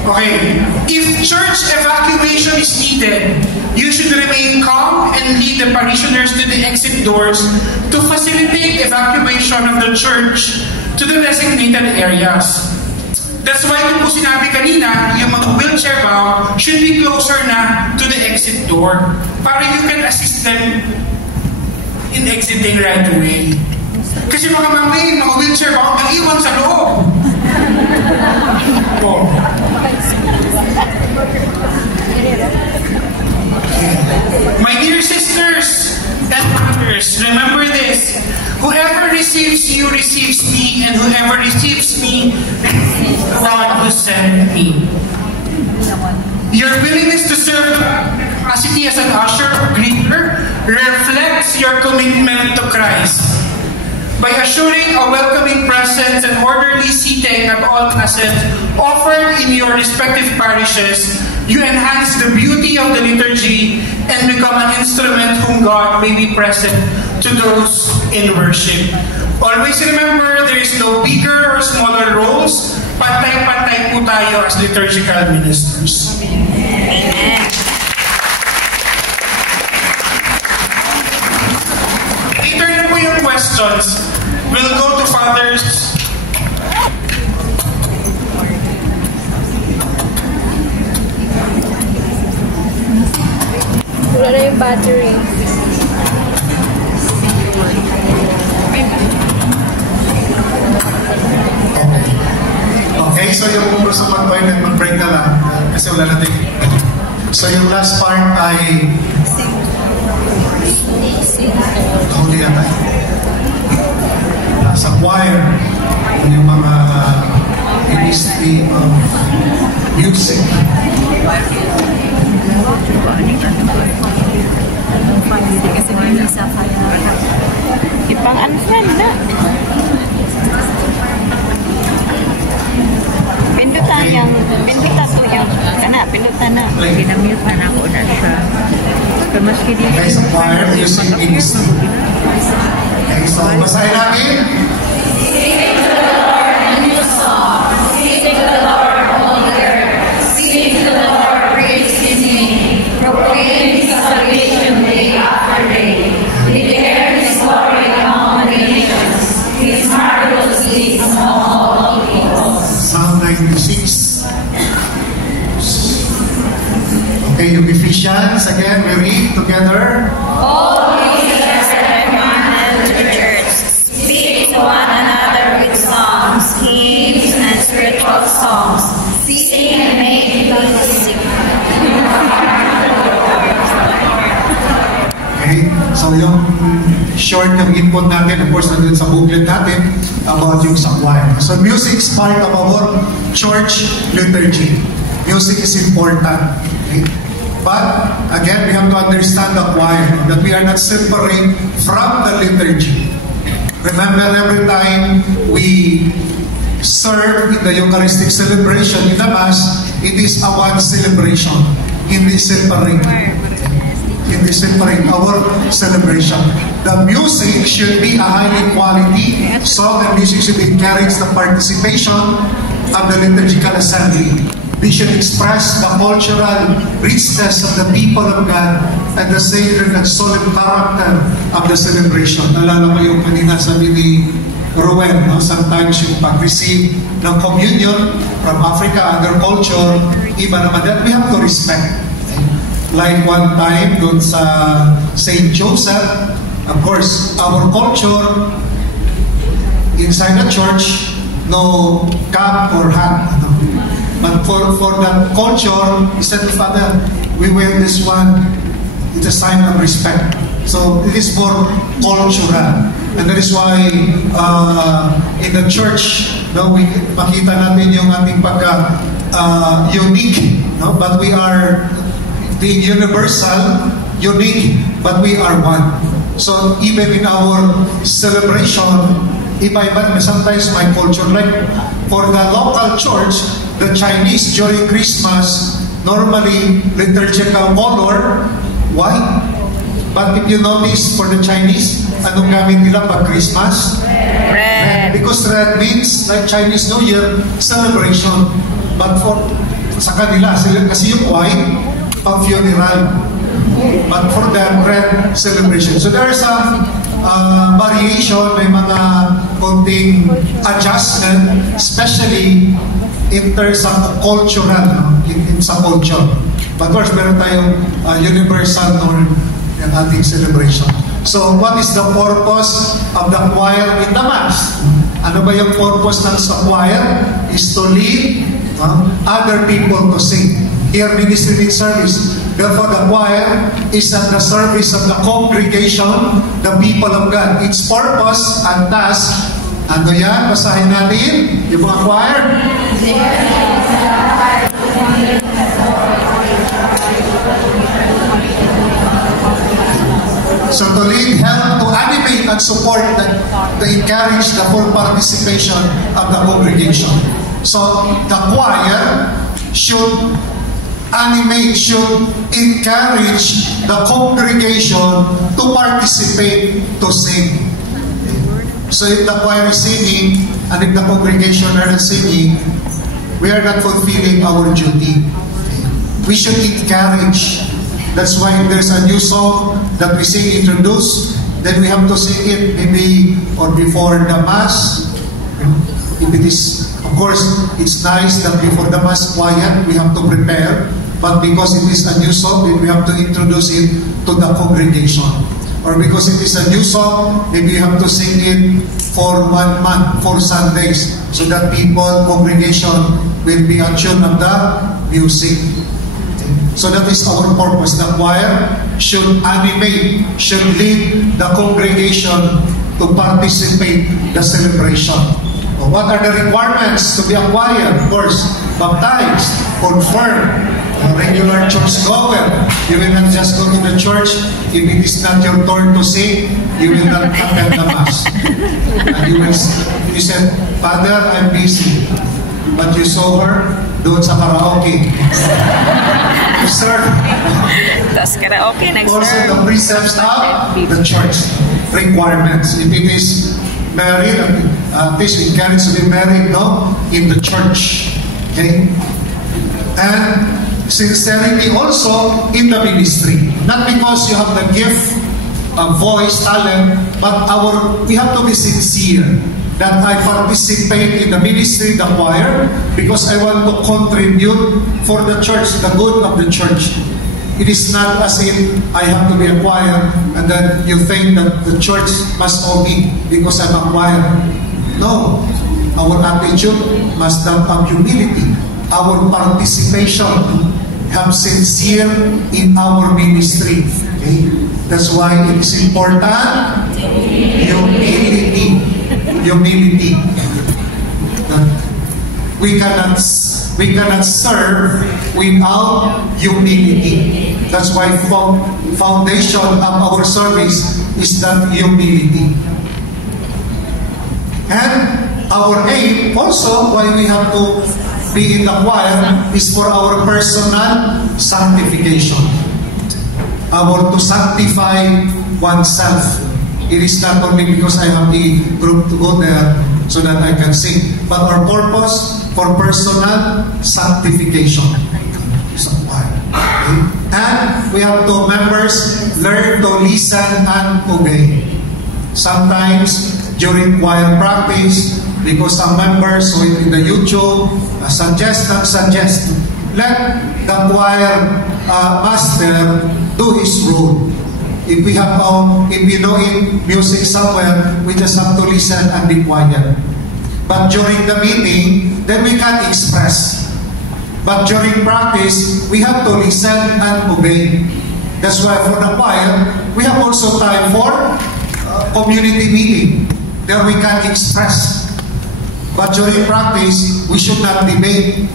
Okay, if church evacuation is needed, you should remain calm and lead the parishioners to the exit doors to facilitate evacuation of the church to the designated areas. That's why kung po sinabi kanina, yung mga wheelchair bound should be closer na to the exit door para you can assist them in exiting right away. Kasi mga mami, mga wheelchair bound, nag-iwan sa loob. Oh. My dear sisters and brothers, remember this. Whoever receives you receives me, and whoever receives me receives God who sent me. Your willingness to serve capacity as an usher or greeter reflects your commitment to Christ. By assuring a welcoming presence and orderly seating at all masses offered in your respective parishes, you enhance the beauty of the liturgy and become an instrument whom God may be present to those in worship. Always remember, there is no bigger or smaller roles. Pantay-pantay po tayo as liturgical ministers. Amen. Later na po yung questions. We'll go to fathers. Wala na yung battery. Okay, so yung gusto mag-toilet, mag-break na lang. Kasi wala natin. So yung last part ay Holy Atay. Sa choir, yung mga ministry of music. Ipang-unfriend na. Pindutan yung, pindutan to yung, pindutan na. Pinamute na ako na siya. Kamaski din. Okay, sa choir, music ministry. Okay, so basahin natin. Sing to the Lord a new song. Sing to the Lord all the earth. Sing to the Lord, praise His name. Proclaim His salvation day after day. Declare His glory among the nations. His marvelous deeds among all peoples. Psalm 96. Okay, yung Ephesians, again, we read together. All Christians are commanded to the church. Speak to one another with psalms, hymns, and spiritual songs. Sing and make music. Okay, so yung short yung input natin, of course, nandun sa booklet natin about yung sa choir. So music is part of our church liturgy. Music is important. Okay? But, again, we have to understand the choir, that we are not separate from the liturgy. Remember, every time we serve in the Eucharistic celebration in the Mass, it is a one celebration. Hindi separate. Hindi separate our celebration. The music should be a highly quality song, and music should encourage the participation of the liturgical assembly. We should express the cultural richness of the people of God and the sacred and solemn character of the celebration. Nalala ko yung kanina sabi ni Ruel, no? Sometimes yung pag-receive ng communion from Africa, other culture, iba naman. That we have to respect. Like one time, doon sa St. Joseph, of course, our culture, inside the church, no cap or hat. No? But for that culture, he said to Father, we wear this one, it's a sign of respect. So it is more cultural. And that is why in the church, no, we makita natin yung ating pagka unique, no? But we are being universal, unique, but we are one. So even in our celebration, iba-iba, sometimes my culture, like for the local church, the Chinese during Christmas, normally liturgical color, white. But if you notice for the Chinese, anong gamit nila pag Christmas? Red. Because red means like Chinese New Year celebration. But for sa kanila. Kasi yung white, pang funeral. But for them, red celebration. So there's a variation, may mga konting adjustment, especially in terms of cultural, no? in sa culture. But of course, meron tayong universal norm ng ating celebration. So what is the purpose of the choir in the Mass? Ano ba yung purpose ng sa choir? Is to lead other people to sing. Here, ministry lead service. Therefore, the choir is at the service of the congregation, the people of God. Its purpose and task, ano yan? Basahin natin yung mga choir. So to lead, help, to animate and support, to encourage the full participation of the congregation. So the choir should animate, should encourage the congregation to participate, to sing. So if the choir is singing, and if the congregation are not singing, we are not fulfilling our duty. We should encourage. That's why if there's a new song that we sing, introduce, then we have to sing it maybe or before the Mass. If it is, of course, it's nice that before the Mass quiet, we have to prepare. But because it is a new song, then we have to introduce it to the congregation. Or because it is a new song, maybe you have to sing it for 1 month, 4 Sundays, so that people, congregation, will be attuned of the music. So that is our purpose. The choir should animate, should lead the congregation to participate in the celebration. What are the requirements to be a choir? Of course, baptized, confirmed, regular church goer. You will not just go to the church if it is not your turn to sing. You will not attend the Mass. And you said, Father, I'm busy. But you saw her doon sa karaoke. You serve. Tapos karaoke, Also, nag-serve. the precepts of the church requirements. If it is married, at least encouraged to be married, no, in the church. Okay? And sincerity also in the ministry. Not because you have the gift of voice, talent, but we have to be sincere that I participate in the ministry, the choir, because I want to contribute for the church, the good of the church. It is not as if I have to be a choir and then you think that the church must owe me because I'm a choir. No. Our attitude must have humility. Our participation have sincere in our ministry. Okay? That's why it is important. Humility. Humility. We cannot serve without humility. That's why foundation of our service is that humility. And our aim also, why we have to be in the choir, is for our personal sanctification. To sanctify oneself. It is not only because I have the group to go there so that I can sing, but our purpose for personal sanctification. So, okay? And we have to members learn to listen and obey. Sometimes during choir practice, because some members so in the YouTube suggest, let the choir master do his role. If we know in music somewhere, we just have to listen and be quiet. But during the meeting, then we can express. But during practice, we have to listen and obey. That's why for the choir, we have also time for community meeting. There we can express. But during practice, we should not debate.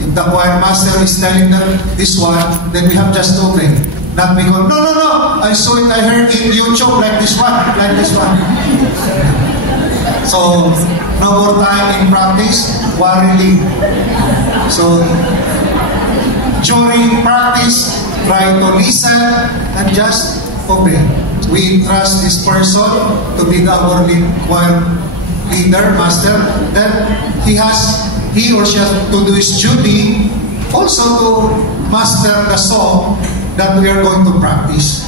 If the choir master is telling them this one, then we have just to obey. Not because, no, I saw it, I heard in YouTube like this one. So, no more time in practice, worrying. So, during practice, try to listen and just obey. We trust this person to be our choir leader, master, then he or she has to do his duty also to master the song that we are going to practice.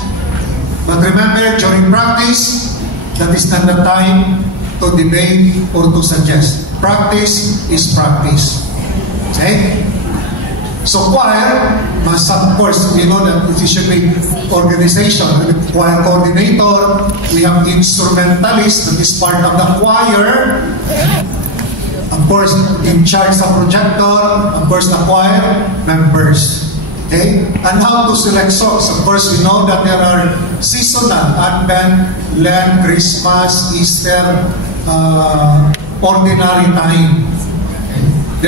But remember, during practice, that is not the time to debate or to suggest. Practice is practice. Okay? So choir, of course, we know that it should be organization. Choir coordinator, we have instrumentalist, that is part of the choir. Of course, in charge of projector, of course, the choir members. Okay? And how to select songs? Of course, we know that there are seasonal, Advent, Lent, Christmas, Easter, ordinary time. We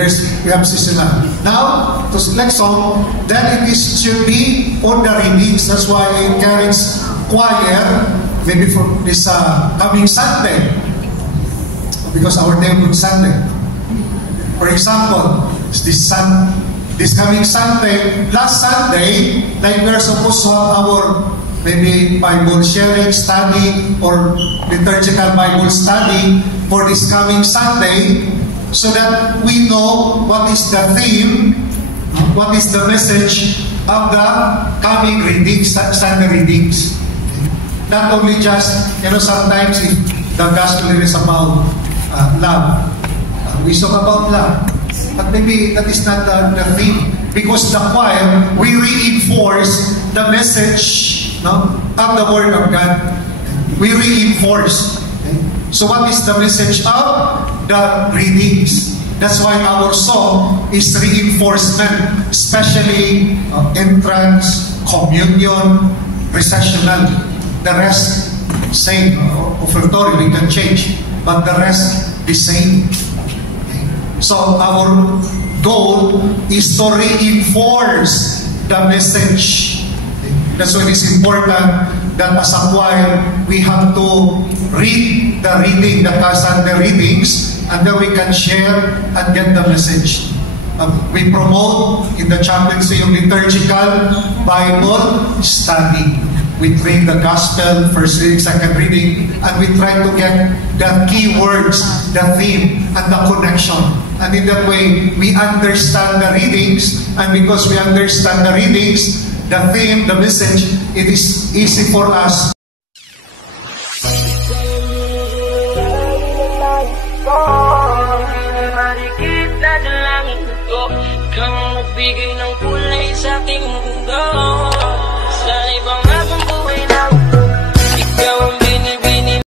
have seasonal. Now, to select song, then it should be on the readings. That's why I encourage choir, maybe for this coming Sunday, because our name is Sunday. For example, this coming Sunday, last Sunday, like we are supposed to have our maybe Bible sharing study or liturgical Bible study for this coming Sunday, so that we know what is the theme, what is the message of the coming readings, Sunday readings. Not only just, sometimes if the gospel is about love, we talk about love, but maybe that is not the theme. Because the choir, we reinforce the message of the Word of God. We reinforce. So what is the message of the readings? That's why our song is reinforcement, especially entrance, communion, recessional. The rest, same. Offertory, we can change. But the rest, the same. So our goal is to reinforce the message. That's why it's important that as a choir, we have to read the reading, the Sunday readings, and then we can share and get the message. We promote in the chaplaincy of liturgical Bible study. We read the gospel, first reading, second reading, and we try to get the key words, the theme, and the connection. And in that way, we understand the readings, and because we understand the readings, the theme, the message, it is easy for us. Marikit na dalangin ko, kang magbigay ng kulay sa aking mundo.